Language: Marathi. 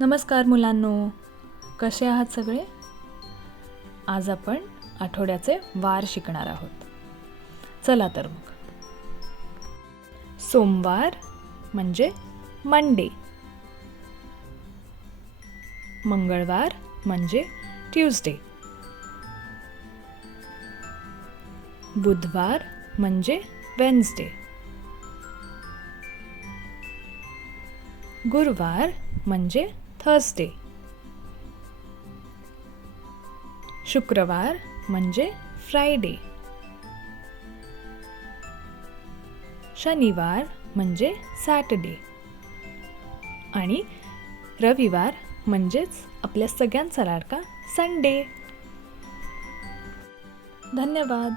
नमस्कार मुलांनो. कसे आहात सगळे? आज आपण आठवड्याचे वार शिकणार आहोत. चला तर मग. सोमवार म्हणजे मंडे. मंगळवार म्हणजे ट्यूजडे. बुधवार म्हणजे वेन्सडे. गुरुवार म्हणजे थर्सडे. शुक्रवार म्हणजे फ्रायडे. शनिवार म्हणजे सॅटर्डे. आणि रविवार म्हणजेच आपल्या सगळ्यांचा लाडका संडे. धन्यवाद.